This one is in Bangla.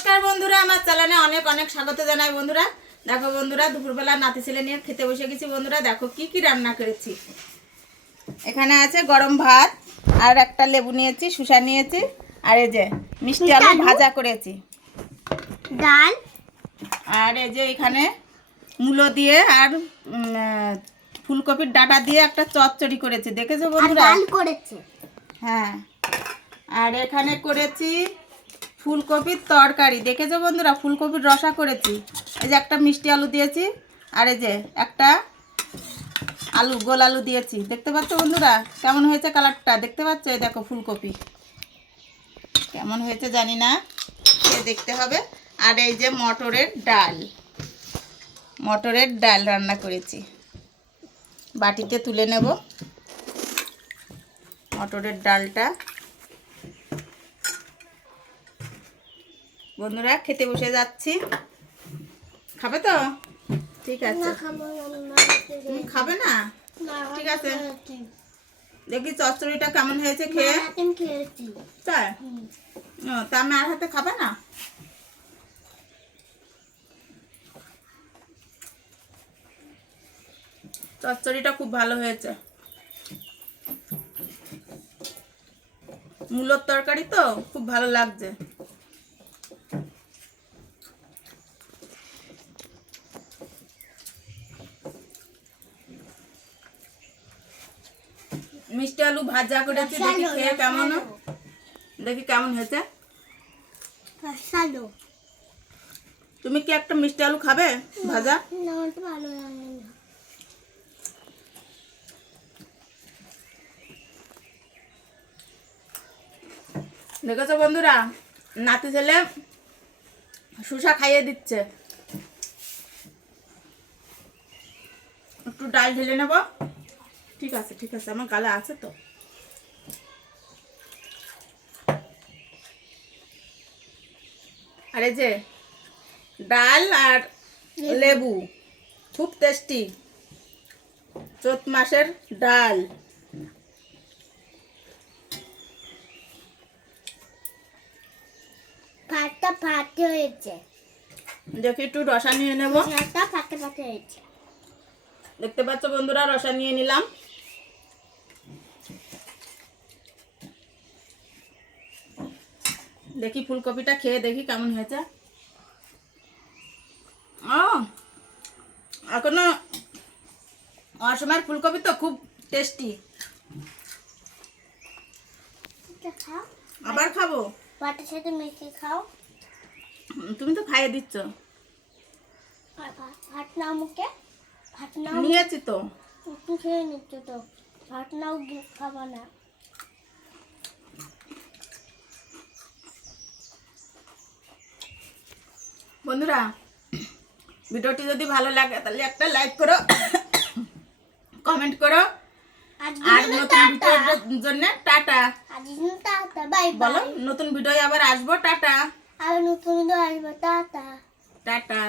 নমস্কার বন্ধুরা আমার চ্যানেলে অনেক অনেক স্বাগত জানাই বন্ধুরা। দেখো বন্ধুরা দুপুরবেলা নাতি ছেলে নিয়ে খেতে বসে গেছি বন্ধুরা। দেখো কি কি রান্না করেছি। এখানে আছে গরম ভাত আর একটা লেবু নিয়েছি শুষা নিয়েছি আর এই যে মিষ্টি আলু ভাজা করেছি। ডাল আর এই যে এখানে মূলো দিয়ে আর ফুলকপির ডাটা দিয়ে একটা চচ্চড়ি করেছি। দেখেছ বন্ধুরা? ডাল করেছে। হ্যাঁ। আর এখানে করেছি ফুলকপির তরকারি। দেখেছ বন্ধুরা? ফুলকপির রসা করেছি। এই যে একটা মিষ্টি আলু দিয়েছি, আর এই যে একটা আলু, গোল আলু দিয়েছি। দেখতে পাচ্ছ বন্ধুরা? কেমন হয়েছে কালারটা? দেখতে পাচ্ছ? এই দেখো ফুলকপি। কেমন হয়েছে জানি না। দেখতে হবে। আর এই যে মটরের ডাল। মটরের ডাল রান্না করেছি। বাটিতে তুলে নেব। মটরের ডালটা। বন্ধুরা খেতে বসে যাচ্ছি। খাবে তো? ঠিক আছে। তুমি খাবে না? ঠিক আছে। দেখি চচ্চড়িটা কেমন হয়েছে খেয়ে। তাই? তা আমি আর হাতে খাবে না? চচ্চড়িটা খুব ভালো হয়েছে। মূলোর তরকারি তো? খুব ভালো লাগছে। মিষ্টি আলু ভাজা করেছি দেখি খেয়ে কেমন দেখি কেমন হয়েছে। তুমি কি একটা মিষ্টি আলু খাবে? ভাজা? দেখেছ বন্ধুরা? নাতি ছেলে শুষা খাইয়ে দিচ্ছে। একটু ডাল ঢেলে নেব। ঠিক আছে ঠিক আছে আমার গালে আছে তো। আর যে ডাল আর লেবু। খুব টেস্টি চৈত মাসের ডাল। ভাতটা ফাটে হয়েছে। দেখি একটু রসা নিয়ে নেব। ভাতটা ফাটে ফাটে হয়েছে। দেখতে পাচ্ছ বন্ধুরা রসা নিয়ে নিলাম। দেখি ফুলকপিটা খেয়ে দেখি কেমন হয়েছে। ও এখনও অসময়ের ফুলকপি তো খুব টেস্টি খাও। আবার খাব? ভাতের সাথে মিশিয়ে খাও। তুমি তো খাইয়ে দিচ্ছ। ভাত মুখে ভাত নিয়েছি তো। খেয়ে নিচ্ছ তো। ভাত নাও খাবা না। বন্ধুরা ভিডিওটি যদি ভালো লাগে তাহলে একটা লাইক করো কমেন্ট করো আর নতুন ভিডিওর জন্য টাটা। বলো নতুন ভিডিও আবার আসব টাটা। আর নতুন আসব টাটা। টাটা।